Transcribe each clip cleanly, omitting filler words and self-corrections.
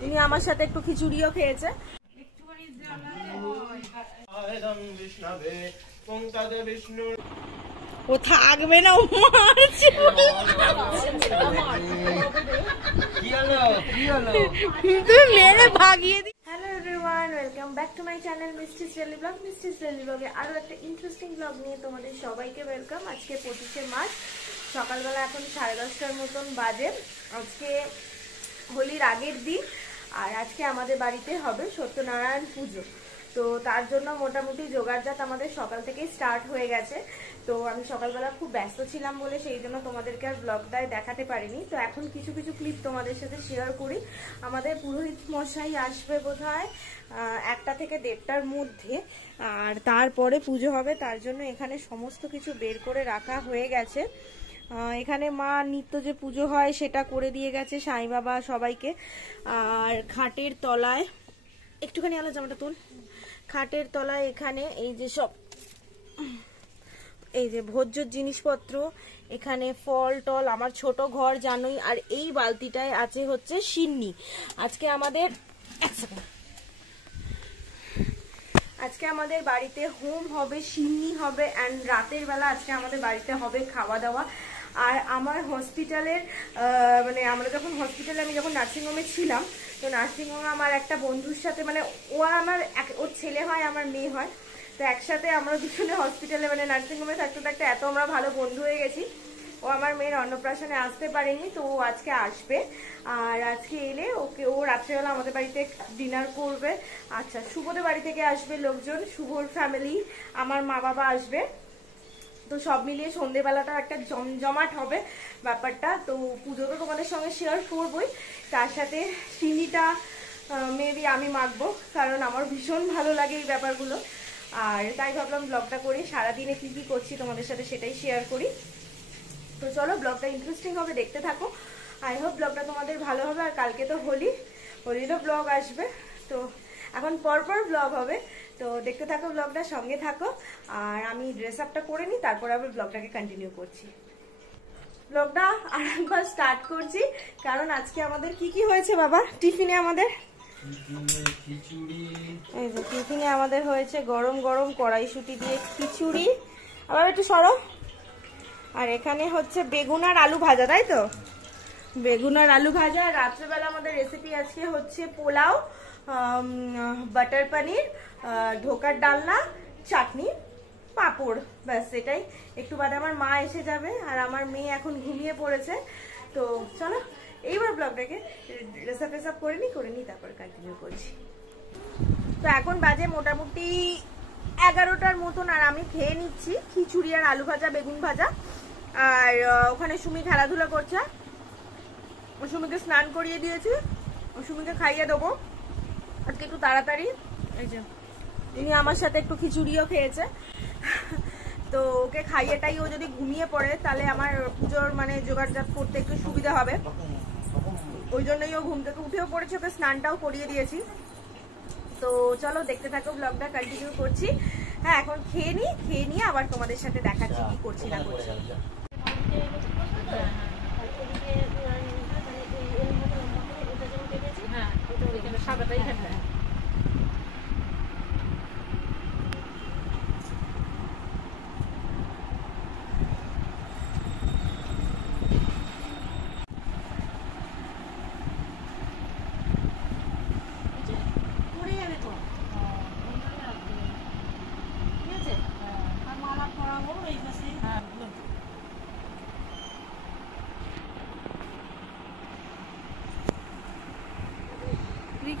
তিনি আমার সাথে একটু খিচুড়িও খেয়েছে। ও থাকবে না, ও মারছে মেরে ভাগিয়ে দি। Hello everyone, welcome back to my channel mysteries daily blog. Mysteries daily ব্লগে আরো একটা ইন্টারেস্টিং ব্লগ নিয়ে তোমাদের সবাইকে ওয়েলকাম। আজকে 25শে মার্চ, সকালবেলা এখন 10:30টার মতন বাজে। আজকে হোলির আগের দিন, আর আজকে আমাদের বাড়িতে হবে সত্যনারায়ণ পুজো। তো তার জন্য মোটামুটি জোগাড়জাত আমাদের সকাল থেকেই স্টার্ট হয়ে গেছে। তো আমি সকালবেলা খুব ব্যস্ত ছিলাম বলে সেই জন্য তোমাদেরকে আর ব্লগটায় দেখাতে পারিনি। তো এখন কিছু কিছু ক্লিপ তোমাদের সাথে শেয়ার করি। আমাদের পুরোহিত মশাই আসবে বোধহয় 1টা থেকে 1:30টার মধ্যে, আর তারপরে পুজো হবে। তার জন্য এখানে সমস্ত কিছু বের করে রাখা হয়ে গেছে। এখানে মা নিত্য যে পুজো হয় সেটা করে দিয়ে গেছে সাই বাবা সবাইকে। আর খাটের তলায় একটুখানি আলো জামাটা তুল। খাটের তলায় এখানে এই যে সব এই যে ভোজ্য জিনিসপত্র, এখানে ফল টল, আমার ছোট ঘর জানোই। আর এই বালতিটায় আছে হচ্ছে সিন্নি। আজকে আমাদের বাড়িতে হোম হবে, সিন্নি হবে, অ্যান্ড রাতের বেলা আজকে আমাদের বাড়িতে হবে খাওয়া দাওয়া। আর আমার হসপিটালের মানে আমরা যখন হসপিটালে, আমি যখন নার্সিংহোমে ছিলাম, তো নার্সিংহোমে আমার একটা বন্ধুর সাথে, মানে ওর ছেলে হয় আমার মেয়ে হয়, তো একসাথে আমরা দুজনে হসপিটালে মানে নার্সিংহোমে থাকতে থাকতে এত আমরা ভালো বন্ধু হয়ে গেছি। ও আমার মেয়ের অন্নপ্রাশনে আসতে পারেনি, তো ও আজকে আসবে। আর আজকে এলে ও রাত্রেবেলা আমাদের বাড়িতে ডিনার করবে। আচ্ছা, শুভদের বাড়ি থেকে আসবে লোকজন, শুভর ফ্যামিলি, আমার মা বাবা আসবে। তো সব মিলিয়ে সন্ধ্যেবেলাটা একটা জমজমাট হবে ব্যাপারটা। তো পুজো তো তোমাদের সঙ্গে শেয়ার করবোই, তার সাথে চিনিটা মেবি আমি মাখবো, কারণ আমার ভীষণ ভালো লাগে এই ব্যাপারগুলো। আর তাই ভাবলাম ব্লগটা করি, সারাদিনে কি কি করছি তোমাদের সাথে সেটাই শেয়ার করি। তো চলো, ব্লগটা ইন্টারেস্টিং হবে, দেখতে থাকো। আই হোপ ব্লগটা তোমাদের ভালো হবে। আর কালকে তো হোলিরও ব্লগ আসবে, তো এখন পরপর ব্লগ হবে। তো দেখতে থাকো ব্লগটা, সঙ্গে থাকো। আর আমি ড্রেস আপটা করে নিই, তারপর আবার ব্লগটাকে কন্টিনিউ করছি। ব্লগটা আরেকবার স্টার্ট করছি, কারণ আজকে আমাদের কি কি হয়েছে বাবা টিফিনে। আমাদের এই যে টিফিনে আমাদের হয়েছে গরম গরম কড়াইশুঁটি দিয়ে খিচুড়ি। আবার একটু সরো। আর এখানে হচ্ছে বেগুন আর আলু ভাজা, তাই তো? বেগুন আর আলু ভাজা। রাত্রেবেলা আমাদের রেসিপি আজকে হচ্ছে পোলাও, বাটার পনির, ঢোকার ডালনা, চাটনি, পাঁপড়, ব্যাস এটাই। একটু বাদে আমার মা এসে যাবে, আর আমার মেয়ে এখন ঘুমিয়ে পড়েছে। তো চলো এইবার ব্লগটাকে রেসাপ করে নিই, তারপর কন্টিনিউ করছি। তো এখন বাজে মোটামুটি 11টার মতন, আর আমি খেয়ে নিচ্ছি খিচুড়ি আর আলু ভাজা, বেগুন ভাজা। আর ওখানে সুমি খেলাধুলা করছে, সুমিকে স্নান করিয়ে দিয়েছি, সুমিকে খাইয়ে দেবো আজকে একটু তাড়াতাড়ি। এই যে তিনি আমার সাথে একটু খিচুড়িও খেয়েছে। তো ওকে খাইয়েটাই ও যদি ঘুমিয়ে পড়ে তাহলে আমার পুজোর মানে জোগাড়জাত করতে একটু সুবিধা হবে, ওই জন্যই ও ঘুম থেকে উঠেও পড়েছে, ওকে স্নানটাও করিয়ে দিয়েছি। তো চলো দেখতে থাকো, ব্লগটা কন্টিনিউ করছি। হ্যাঁ, এখন খেয়ে নিয়ে আবার তোমাদের সাথে দেখাচ্ছি কি করছি না করছি।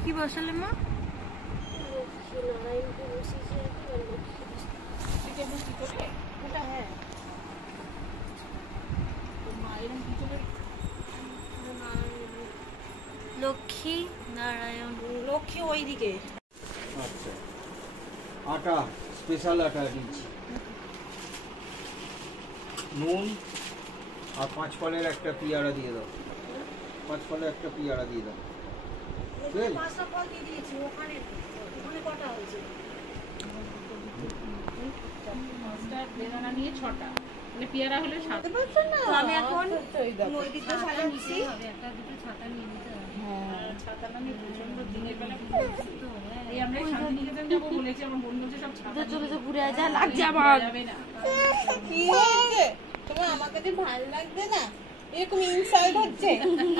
কি বসালে মা? লক্ষ্মী নারায়ণ, লক্ষ্মী ওইদিকে। আচ্ছা, আটা স্পেশাল আটা দিচ্ছি, নুন আর 5 ফলের একটা পিয়ারা দিয়ে দাও। 5 ফলের একটা পিয়ারা দিয়ে দাও। পেয়ারা হলে আমি এখন নৈবেদ্য সাজাচ্ছি। একটা দুটো ছাতা নিয়ে নিতে হবে। জানানি প্রচন্ড দিনের বেলা এই আমরা শান্তিনিকেতন যাবো বলেছি, আমার বোন বলছে সব ছাতা চলে তো ঘুরে যা লাগছে যাবে না। কি হয়েছে তোমার? আমার কাছে ভালো লাগছে না, এরকম ইনসাল্ট হচ্ছে।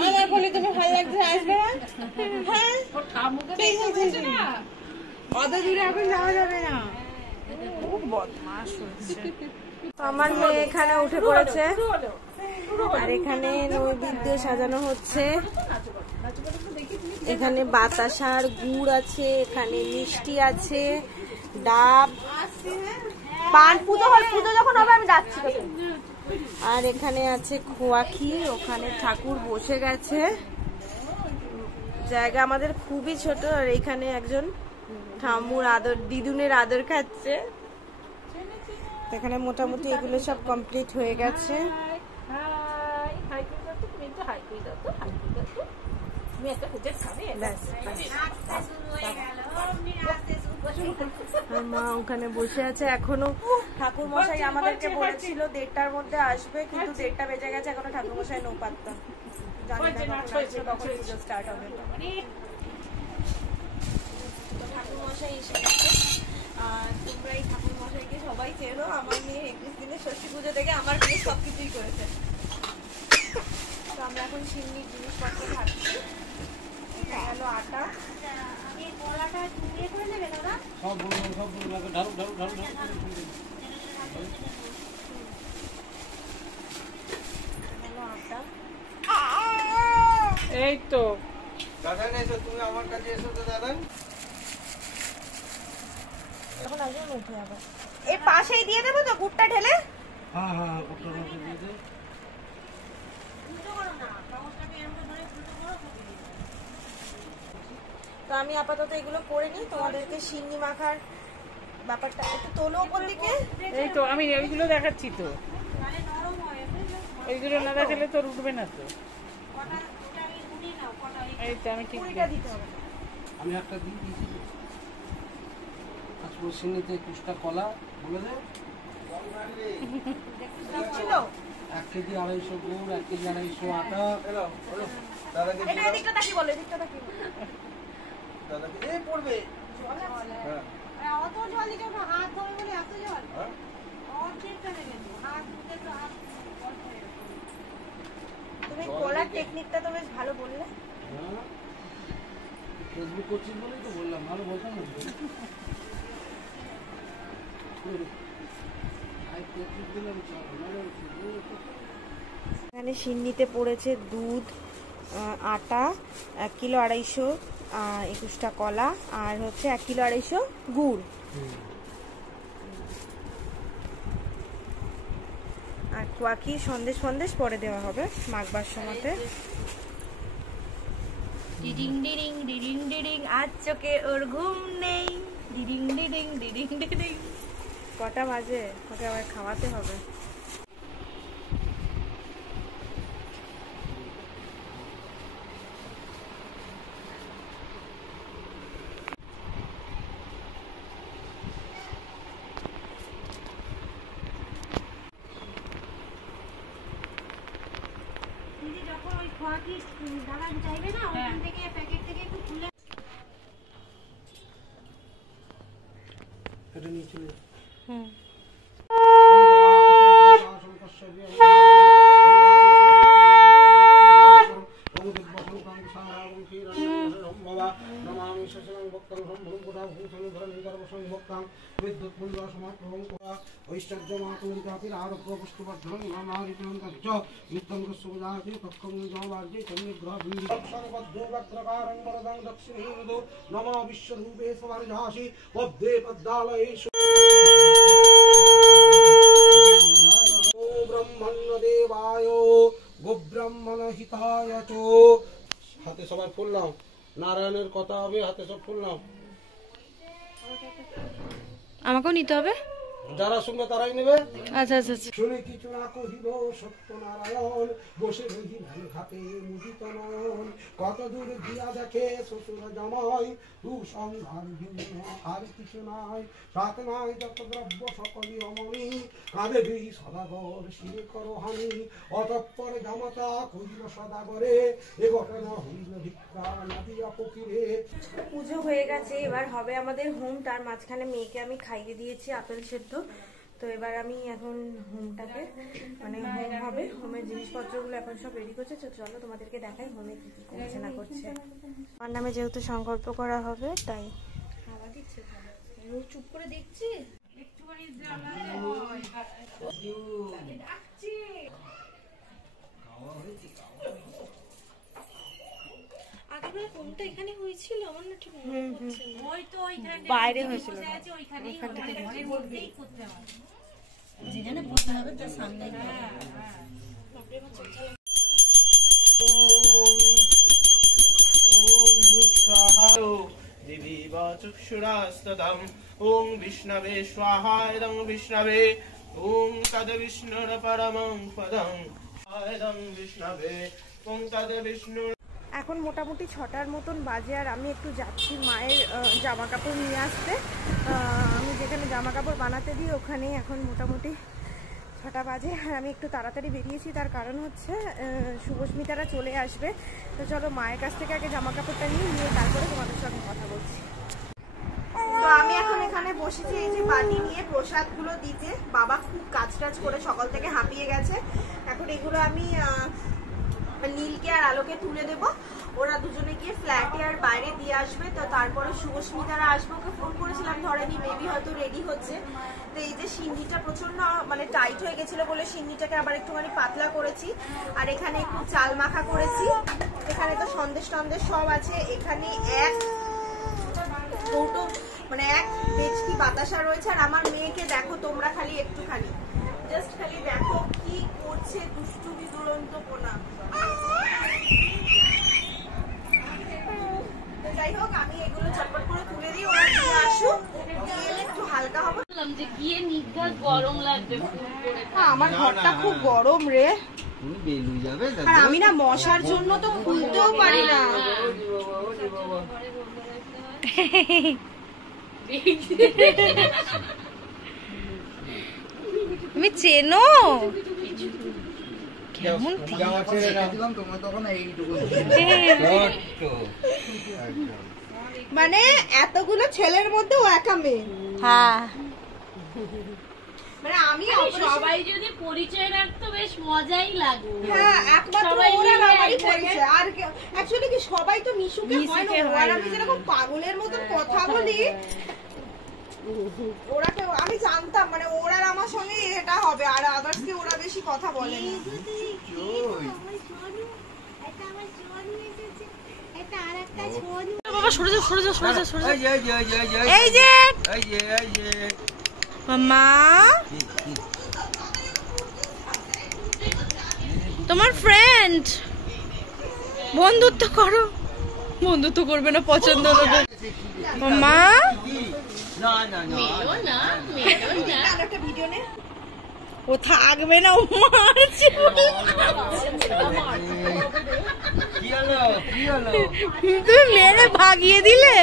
আমার বলে তুমি ভালো লাগছে আসবে না? হ্যাঁ ওর ঠামুকে দেখে বলছে না অত দূরে এখন যাওয়া যাবে না। আমার মেয়ে এখানে উঠে পড়েছে আর এখানে নৈবেদ্য সাজানো হচ্ছে। এখানে বাতাসার গুড় আছে, এখানে মিষ্টি আছে, ডাব, পান। পুজো হল, পুজো যখন হবে আমি যাচ্ছি তখন। আর এখানে আছে খোয়া ক্ষীর, ওখানে ঠাকুর বসে গেছে। জায়গা আমাদের খুবই ছোট আর এখানে একজন ঠাম্মুর আদর, দিদুনের আদর খাচ্ছে। এখানে মোটামুটি এগুলো সব কমপ্লিট হয়ে গেছে। হাই হাই করে দাও তো, তুমি একটু হাই করে দাও তো, হাই করে দাও তো, তুমি একটা খুঁজে খাবে। ব্যাস। আর মা ওখানে বসে আছে এখনো। ঠাকুর মশাই আমাদেরকে বলেছিল 1:30টার মধ্যে আসবে, কিন্তু 1:30টা বেজে গেছে, এখনো ঠাকুর মশাই নো পাত্তা। জানি না কখন আসবে, কখন পুজো স্টার্ট হবে। তো ঠাকুর মশাই এসে গেছে। আর তোমরা এই ঠাকুর মশাইকে সবাই চেনো। আমার মেয়ে 21 দিনের ষষ্ঠী পুজো থেকে আমার মেয়ে সবকিছুই করেছে। তো আমরা এখন সিন্নির জিনিসপত্র খাচ্ছি। এটা গেল আটা। সব ঢালু ঢালু ঢালু ঢালু। এই তো দাদা এসো, তুমি আমার কাছে এসো তো দাদা। এখন একজন উঠে যাবে। এর পাশেই দিয়ে দেবো তো গুড়টা ঢেলে। হ্যাঁ হ্যাঁ, ওটা দিয়ে দে। তো আমি আপাতত এগুলো করে নিই, তোমাদেরকে সিন্নি মাখার ব্যাপারটা একটু তোলো ওপর দিকে। এই তো আমি ওইগুলো দেখাচ্ছি তো, ওইগুলো না দেখালে তোর উঠবে না তো। এই তো আমি ঠিক কুড়িটা দিতে হবে। আমি একটা দিয়ে দিয়েছি। আজকে সিন্নিতে 21টা কলা বলে দে। ছিল 1 কেজি 250 গুড়, 1 কেজি 250 আটা। দাদাকে এটা এদিকটা তাকি বলো, এদিকটা তাকি বলো। দাদাকে এই পড়বে। হ্যাঁ অত জল দিতে হবে, হাত ধরে বলে এত জল হ্যাঁ। অর্ধেকটা নেবে তো, হাত ধুতে তো হাত অল্প হয়ে যাবে। তুমি কলার টেকনিকটা তো বেশ ভালো বললে। হ্যাঁ, ফেসবুক করছিস বলেই তো বললাম, ভালো বলতাম না। এখানে সিন্নিতে পড়েছে দুধ, আটা, 1 কিলো 250, 21টা কলা, আর হচ্ছে 1 কিলো 250 গুড়। আর কোয়াকি সন্দেশ ফন্দেশ পরে দেওয়া হবে মাখবার সময়তে। ডিডিং ডিডিং ডিডিং ডিডিং, আজ চোখে ওর ঘুম নেই। ডিডিং ডিডিং ডিডিং ডিডিং। কটা বাজে? ওকে আবার খাওয়াতে হবে। যখন ওই খোয়া কি দাঁড়ান চাইবে না, ওখান থেকে প্যাকেট থেকে একটু খুলে এটা নিয়ে চলে যা। হুম। নমো বিশ্বরূপে সমারঝাসি পদ্মে পদ্মালয়েষু ব্রহ্মণ্য দেবায় গোব্রাহ্মণ হিতায় চ। হাতে সবাই ফুল নাও, নারায়ণের কথা হবে, হাতে সব ফুল নাও। আমাকেও নিতে হবে। যারা শুনবে তারাই নেবে। আচ্ছা আচ্ছা আচ্ছা। শুনে কিছু না কহিল সত্যনারায়ণ, বসে রহিলেন ঘাটে মুদিত নয়ন। কত দূর গিয়া দেখে শ্বশুর জামাই, দুঃসংহার ভিন্ন আর কিছু নাই। সাত নাই যত দ্রব্য সকলই অমনি, কাঁধে দুই সদাগর শিরে করো হানি। অতঃপর জামাতা কহিল সদাগরে, এ ঘটনা হইল ভিক্ষা না দিয়া ফকিরে। পুজো হয়ে গেছে, এবার হবে আমাদের হোম। তার মাঝখানে মেয়েকে আমি খাইয়ে দিয়েছি আপেল সেদ্ধ। তো এবার আমি এখন হোমটাকে মানে হোম হবে, হোমের জিনিসপত্রগুলো এখন সব রেডি করছে। তো চলো তোমাদেরকে দেখাই হোমে কি কি করছে না করছে। আমার নামে যেহেতু সংকল্প করা হবে তাই চুপ করে দেখছি। বাইরে হয়েছিল, যেখানে বসতে হবে তার সামনে ওং বিষ্ণবে স্বাহা ইদং বিষ্ণবে ওং তদ বিষ্ণুর পরমং পদং ইদং বিষ্ণবে ওং তদ বিষ্ণু। এখন মোটামুটি 6টার মতন বাজে, আর আমি একটু যাচ্ছি মায়ের জামা কাপড় নিয়ে আসতে। আমি যেখানে জামা কাপড় বানাতে দিই ওখানে এখন মোটামুটি 6টা বাজে, আর আমি একটু তাড়াতাড়ি বেরিয়েছি। তার কারণ হচ্ছে শুভস্মিতারা চলে আসবে। তো চলো মায়ের কাছ থেকে আগে জামা কাপড়টা নিয়ে তারপরে তোমাদের সঙ্গে কথা বলছি। তো আমি এখন এখানে বসেছি এই যে বাটি নিয়ে প্রসাদগুলো দিতে। বাবা খুব কাজ টাজ করে সকাল থেকে হাঁপিয়ে গেছে। এখন এগুলো আমি নীলকে আর আলোকে তুলে দেবো। ওরা দুজনে গিয়ে ফ্ল্যাটে আর বাইরে দিয়ে আসবে। তো তারপরে শুভস্মিতারা আসবে, ওকে ফোন করেছিলাম ধরেনি, মেবি হয়তো রেডি হচ্ছে। তো এই যে সিন্নিটা প্রচন্ড মানে টাইট হয়ে গেছিল বলে সিন্নিটাকে আবার একটুখানি পাতলা করেছি। আর এখানে একটু চাল মাখা করেছি। এখানে তো সন্দেশ টন্দেশ সব আছে। এখানে এক কৌটো মানে এক বেচকি বাতাসা রয়েছে। আর আমার মেয়েকে দেখো তোমরা খালি একটুখানি জাস্ট খালি দেখো কি করছে, দুষ্টুমি দুরন্ত পোনা। যাই হোক আমি এগুলো চটপট করে তুলে দিই, ওরা দিয়ে আসুক, দিয়ে একটু হালকা হবে। যে গিয়ে নিঘাত গরম লাগবে। আমার ঘরটা খুব গরম রে, তুমি বেলু যাবে আর আমি না মশার জন্য তো খুলতেও পারি না। তুমি চেনো কেমন মানে এতগুলো ছেলের মধ্যে ও একা মেয়ে। হ্যাঁ মানে আমি সবাই যদি পরিচয় রাখতো বেশ মজাই লাগতো। হ্যাঁ একমাত্র ওরা আমারই পরিচয়। আর অ্যাকচুয়ালি কি সবাই তো মিশুকে হয় না, আর আমি যেরকম পাগলের মতন কথা বলি ওরাকে আমি জানতাম মানে ওরা আমার সঙ্গে এটা হবে, আর আদার্স কি ওরা বেশি কথা বলে না। বাবা সরে যাও সরে যাও সরে যাও সরে যাও। এই যে মামা তোমার ফ্রেন্ড, বন্ধুত্ব করো। বন্ধুত্ব করবে না, পছন্দ হবে। মামা একটা ভিডিও নে, ও থাকবে না, ও মারছে। তুমি মেরে ভাগিয়ে দিলে।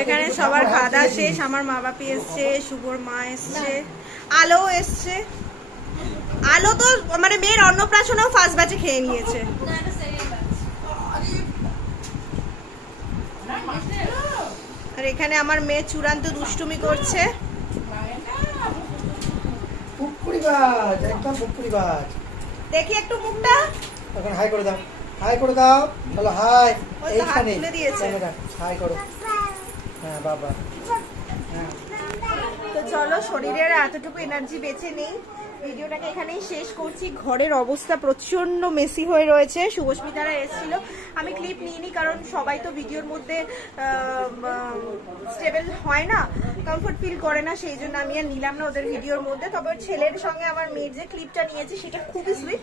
এখানে সবার খাওয়া দাওয়া শেষ। আমার মা বাপি এসছে, শুভর মা এসছে, আলো এসছে। আলো তো মানে মেয়ের অন্নপ্রাশনেও ফার্স্ট ব্যাচে খেয়ে নিয়েছে। আর এখানে আমার মেয়ে চূড়ান্ত দুষ্টুমি করছে। দেখি একটু মুখটা এখন হাই করে দাও, হাই করে দাও, বলো হাই। এইখানে তুলে দিয়েছে, হাই করো। হ্যাঁ বাবা। তো চলো শরীরের এতটুকু এনার্জি বেঁচে নেই, ভিডিওটাকে এখানেই শেষ করছি। ঘরের অবস্থা প্রচন্ড মেসি হয়ে রয়েছে। শুভস্মিতারা এসেছিল, আমি ক্লিপ নিইনি কারণ সবাই তো ভিডিওর মধ্যে স্টেবল হয় না, কমফোর্ট ফিল করে না, সেই জন্য আমি আর নিলাম না ওদের ভিডিওর মধ্যে। তবে ছেলের সঙ্গে আমার মেয়ের যে ক্লিপটা নিয়েছি সেটা খুবই সুইট।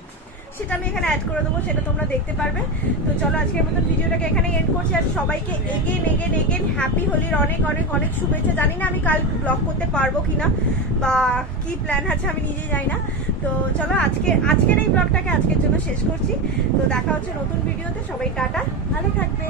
সেটা আমি এখানে অ্যাড করে দেবো, সেটা তোমরা দেখতে পারবে। তো চলো আজকের মতন ভিডিওটাকে এখানে এন্ড করছি। আর সবাইকে এগেন হ্যাপি হোলির অনেক অনেক অনেক শুভেচ্ছা। জানি না আমি কাল ব্লগ করতে পারবো কিনা বা কি প্ল্যান আছে আমি নিজেই জানি না। তো চলো আজকের এই ব্লগটাকে আজকের জন্য শেষ করছি। তো দেখা হচ্ছে নতুন ভিডিওতে। সবাই টাটা, ভালো থাকবে।